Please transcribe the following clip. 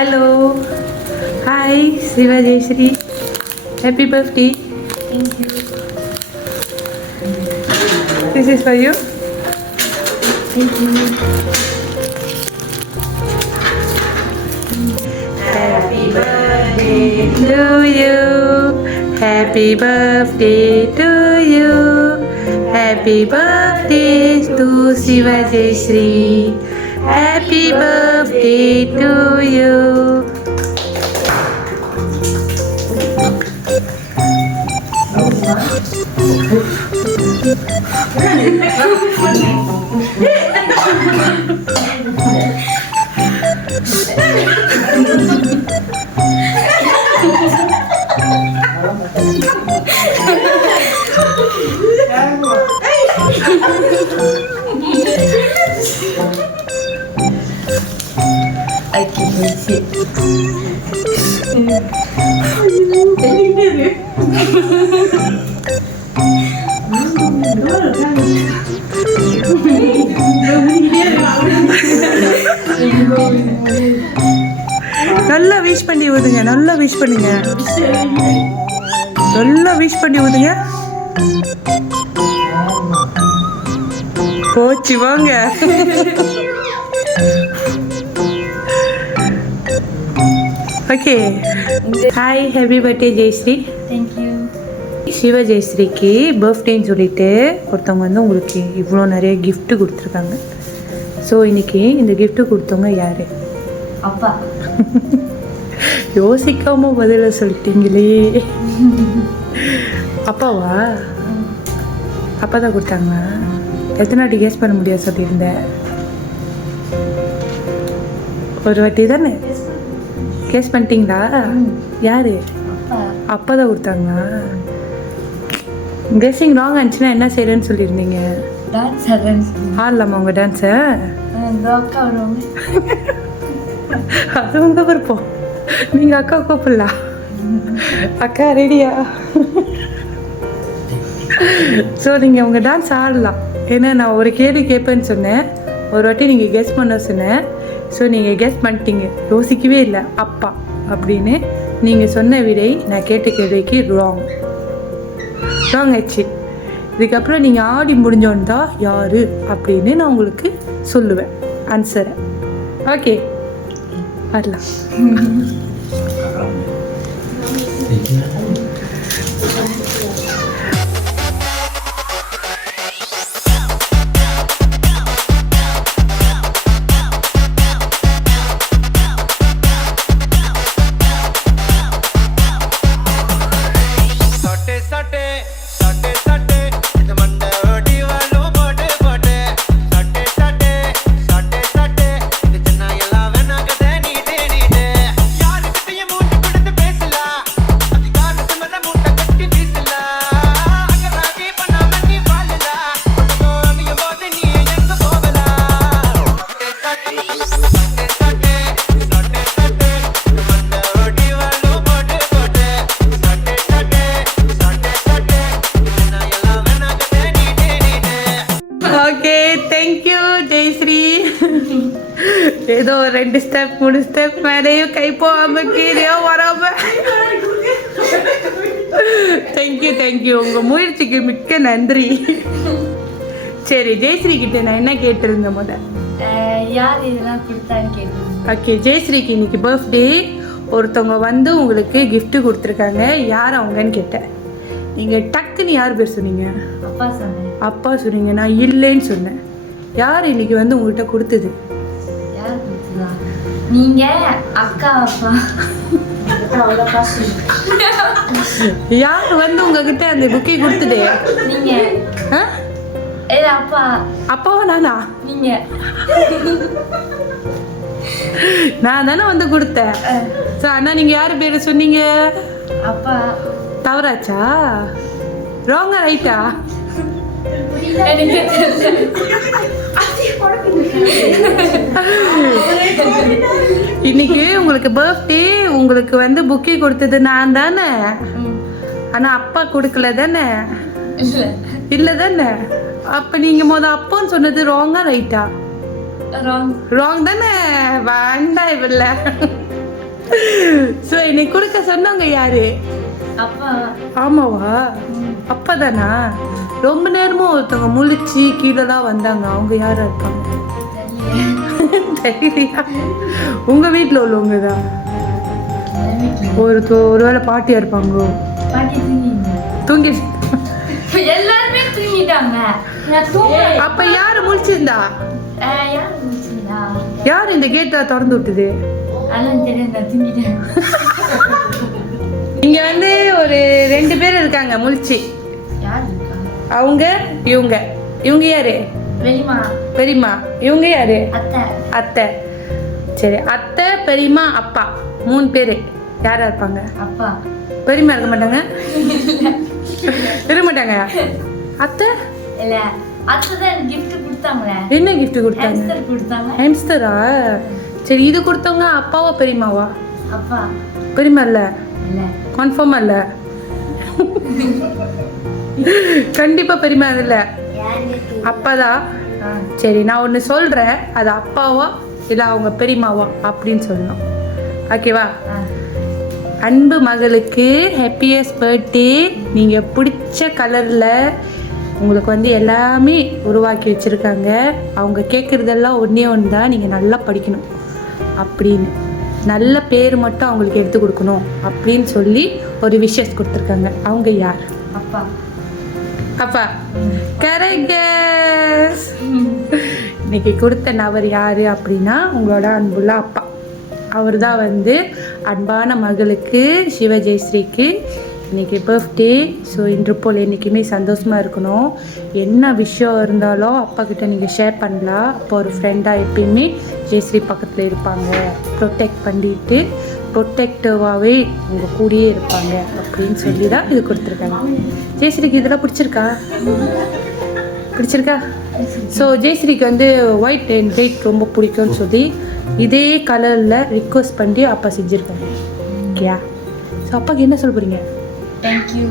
Hello. Hi, Siva Jayashree. Happy birthday. Thank you. This is for you. Thank you. Happy birthday to you. Happy birthday to you. Happy birthday to Siva Jayashree. Happy birthday to you. I can see. நல்லா wish பண்ணி விடுங்க, நல்லா wish பண்ணுங்க, நல்லா wish பண்ணி விடுங்க. போச்சு வாங்க. Okay. Hi, happy birthday Jayashree. Thank you. Siva ஜெயஸ்ரீக்கு பர்த்டேன்னு சொல்லிட்டு ஒருத்தவங்க வந்து உங்களுக்கு இவ்வளோ நிறைய கிஃப்ட் கொடுத்துருக்காங்க. ஸோ இன்னைக்கு இந்த கிஃப்ட் கொடுத்தவங்க யாரு? அப்பா. யோசிக்காம பதில சொல்லிட்டீங்களே. அப்பாவா? அப்பா தான் கொடுத்தாங்களா? எத்தனை வாட்டி கேஸ் பண்ண முடியாது சொல்லியிருந்தேன்? ஒரு வாட்டி தானே கேஸ் பண்ணிட்டீங்களா? யாரு? அப்பா தான் கொடுத்தாங்களா? கெஸ்ஸிங் ராங் ஆச்சுன்னா என்ன செய்யறேன்னு சொல்லியிருந்தீங்க? ஆடலாமா உங்கள் டான்ஸை? அது உங்கள் விருப்பம், நீங்கள் அக்கா கூப்பிடலாம். அக்கா ரெடியா? ஸோ நீங்கள் உங்கள் டான்ஸ் ஆடலாம். ஏன்னா நான் ஒரு கேள்வி கேட்பேன்னு சொன்னேன், ஒரு வாட்டி நீங்கள் கெஸ் பண்ண சொன்னேன். ஸோ நீங்கள் கெஸ் பண்ணிட்டீங்க, யோசிக்கவே இல்லை அப்பா அப்படின்னு. நீங்கள் சொன்ன விடை நான் கேட்ட கேள்விக்கு ராங் ஆச்சு. இதுக்கப்புறம் நீங்கள் ஆடி முடிஞ்சோன்னு தான் யார் அப்படின்னு நான் உங்களுக்கு சொல்லுவேன் ஆன்சரை. ஓகே, வரலாம். ஏதோ 2 ஸ்டெப் 3 ஸ்டெப் மேலேயும் கை போகாம கீழேயோ வராம. தேங்க்யூ உங்கள் முயற்சிக்கு மிக்க நன்றி. சரி, ஜெயஸ்ரீ கிட்ட நான் என்ன கேட்டிருந்தேன் முதல்? யார் இதெல்லாம் கொடுத்தான்னு கேட்டேன். ஓகே, ஜெயஸ்ரீக்கு இன்னைக்கு பர்த்டே. ஒருத்தவங்க வந்து உங்களுக்கு gift கொடுத்துருக்காங்க, யார் அவங்கன்னு கேட்டேன். நீங்கள் டக்குன்னு யார் பேர் சொன்னீங்க? அப்பா சொன்னேன். அப்பா சொன்னீங்க, நான் இல்லைன்னு சொன்னேன். யார் இன்னைக்கு வந்து உங்கள்கிட்ட கொடுத்தது? நீங்க அக்கா. அப்பா யார் வந்து உங்ககிட்ட அந்த புக்கை கொடுத்தது? நீங்க. அப்பா. அப்பாவா நானா? நீங்க. நான் தானே வந்து கொடுத்தேன். அண்ணா நீங்க யாரு பேரு சொன்னீங்க? அப்பா. தவறாச்சா? ராங்கா ரைட்டா? இன்னைக்கு உங்களுக்கு பர்த்டே, உங்களுக்கு வந்து புக்கே கொடுத்தது நான் தானே. ஆனா அப்பா கொடுக்கல தானே? இல்ல தானே? அப்ப நீங்க அப்பான்னு சொன்னது ராங்கா ரைட்டா? ராங் தானே? வேண்டாம் இவல்ல. ஸோ இன்னைக்கு கொடுக்க சொன்னவங்க யாரு? அப்பா. ஆமாவா? அப்பதானா? ரொம்ப நேரமும் ஒருத்தவங்க முழிச்சு கீழே தான் வந்தாங்க. அவங்க யாரா இருப்பாங்க? தெரியலையா? உங்க வீட்டில் உள்ளவங்க தான். ஒருவேளை பாட்டியா இருப்பாங்களோ? பாட்டி தூங்கி எல்லாருமே தூங்கிட்டாங்க. அப்ப யாரு முழிச்சிருந்தா? யார் முடிச்சுதா? யார் இந்த கேட்டை திறந்து விட்டுது? அதெல்லாம் தெரியும், நான் தூங்கிட்டேன். இங்க வந்து ஒரு 2 பேர் இருக்காங்க முழிச்சு. யார் இருக்கா? அவங்க இவங்க யாரு? வெளிமா. பெரியம்மா. இவங்க யாரு? அத்தை. அத்தை. சரி, அத்தை, பெரியம்மா, அப்பா 3 பேரு யாரா இருப்பாங்க? அப்பா. பெரியம்மா இருக்க மாட்டாங்க? இருக்க மாட்டாங்க. அத்தை இல்ல, அத்தை தான் gift கொடுத்தாங்களே. என்ன gift கொடுத்தாங்க? ஹாம்ஸ்டர் கொடுத்தாங்க. ஹாம்ஸ்டரா? சரி, இது கொடுத்தவங்க அப்பாவா பெரியம்மாவா? அப்பா. பெரியம்மா இல்ல? இல்ல. கன்ஃபார்மா இல்ல? கண்டிப்பா பெரியம்மா இல்ல, அப்பாதான். சரி, நான் ஒன்று சொல்றேன், அது அப்பாவா இல்லை அவங்க பெரியம்மாவா அப்படின்னு சொல்லணும். ஓகேவா? அன்பு மகளுக்கு ஹாப்பியஸ்ட் பர்த்டே. நீங்கள் பிடிச்ச கலரில் உங்களுக்கு வந்து எல்லாமே உருவாக்கி வச்சுருக்காங்க. அவங்க கேட்குறதெல்லாம் ஒன்றே ஒன்று தான், நீங்கள் நல்லா படிக்கணும் அப்படின்னு, நல்ல பேர் மட்டும் அவங்களுக்கு எடுத்து கொடுக்கணும் அப்படின்னு சொல்லி ஒரு விஷஸ் கொடுத்துருக்காங்க. அவங்க யார்? அப்பா. அப்பா. கரெக்ட். இன்னைக்கு கொடுத்த நபர் யாரு அப்படின்னா உங்களோட அன்புள்ள அப்பா. அவர் தான் வந்து அன்பான மகளுக்கு சிவ ஜெயஸ்ரீக்கு இன்னைக்கு பர்த்டே. ஸோ இன்று போல் என்றைக்குமே சந்தோஷமாக இருக்கணும். என்ன விஷயம் இருந்தாலும் அப்பா கிட்ட நீங்கள் ஷேர் பண்ணலாம். அப்போ ஒரு ஃப்ரெண்டாக எப்பயுமே ஜெயஸ்ரீ பக்கத்தில் இருப்பாங்க, ப்ரொடெக்ட் பண்ணிட்டு ப்ரொடெக்டிவாகவே உங்கள் கூடயே இருப்பாங்க அப்படின்னு சொல்லி தான் இது கொடுத்துருக்காங்க. ஜெயஸ்ரீக்கு இதெல்லாம் பிடிச்சிருக்கா? பிடிச்சிருக்கா? ஸோ ஜெயஸ்ரீக்கு வந்து ஒயிட் அண்ட் ரெட் ரொம்ப பிடிக்கும்னு சொல்லி இதே கலரில் ரிக்வஸ்ட் பண்ணி அப்பா செஞ்சுருக்காங்க. ஓகேயா? ஸோ அப்பாவுக்கு என்ன சொல்ல போகிறீங்க? தேங்க்யூ.